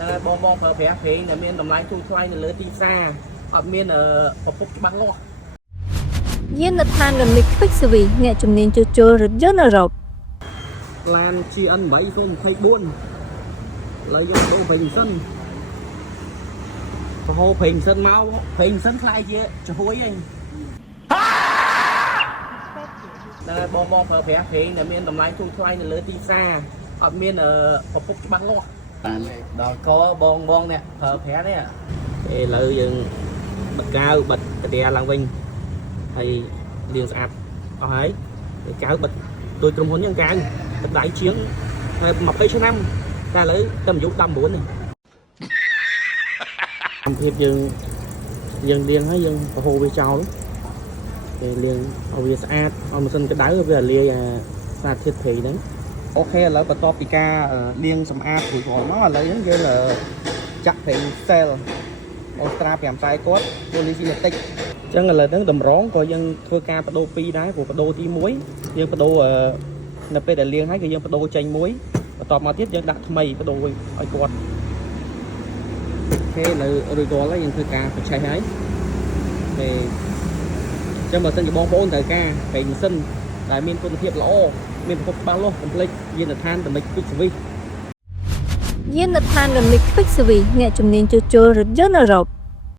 បងប្រើប្រាស់ប្រេងដែលមានតម្លៃធូរថ្លៃនៅលើទីផ្សារអត់មានប្រភពច្បាស់លាស់យានដ្ឋានរំលឹកខ្វិចសវីអ្នកជំនាញជួសជុលរថយន្តអឺរ៉ុបឡាន GN 824ឡើយយើងដូរប្រេងសិនប្រហោប្រេងសិនមកប្រេងសិនខ្លាយជាចំហួយឯងបងប្រើប្រាស់ប្រេងដែលមានតម្លៃធូរថ្លៃនៅលើទីផ្សារអត់មានប្រភពច្បាស់លាស់ដល់កបងអ្នកប្រើប្រាស់នេះឥឡូវយើងបិទកៅបិទកាទៀឡើងវិញហើយលាងស្អាតអស់ហើយកៅបិទដោយក្រុមហ៊ុនហ្នឹងកៅបិទដៃជាង20ឆ្នាំតែឥឡូវតែអាយុ19នេះអំភាពយើងលាងហើយយើងប្រហូរវាចោលគេលាងឲ្យវាស្អាតឲ្យម៉ាស៊ីនក្តៅវាលាយសារធាតុប្រេងហ្នឹងអូខេឥឡូវបន្ទាប់ពីការលាងសម្អាតរួចរាល់មកឥឡូវហ្នឹងយើងចាក់ប្រេងសែលអូស្ត្រា5ខ្សែគាត់ពូលីស៊ីនេតិកអញ្ចឹងឥឡូវហ្នឹងតម្រងក៏យើងធ្វើការបដូរពីរដែរព្រោះបដូរទី1យើងបដូរនៅពេលដែលលាងហើយគឺយើងបដូរចេញមួយបន្ទាប់មកទៀតយើងដាក់ថ្មីបដូរឲ្យគាត់អូខេឥឡូវរួចរាល់ហើយយើងធ្វើការបច្ឆេះហើយអញ្ចឹងបើសិនជាបងប្អូនត្រូវការប្រេងម៉ាស៊ីនដែលមានគុណភាពល្អមានប្រភពច្បាស់លាស់កុំភ្លេចយានដ្ឋានរំលឹកខ្វិចសវីយានដ្ឋានរំលឹកខ្វិចសវីអ្នកជំនាញជួសជុលរថយន្តអឺរ៉ុប